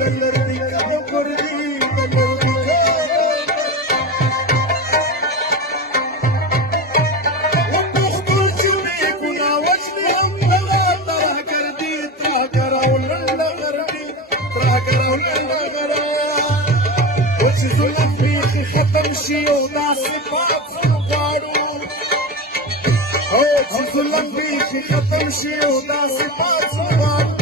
دلر دی کفر دی دلر دی وپختو چې بې ګناه وژني هم دغه طرح ګرځي تراګر او لنډه غربي تراګر او لنډه غره و چې ظلم بیخي ختم شي او داسې پاک غواړو او چې ظلم بیخي ختم شي او داسې پاک غواړو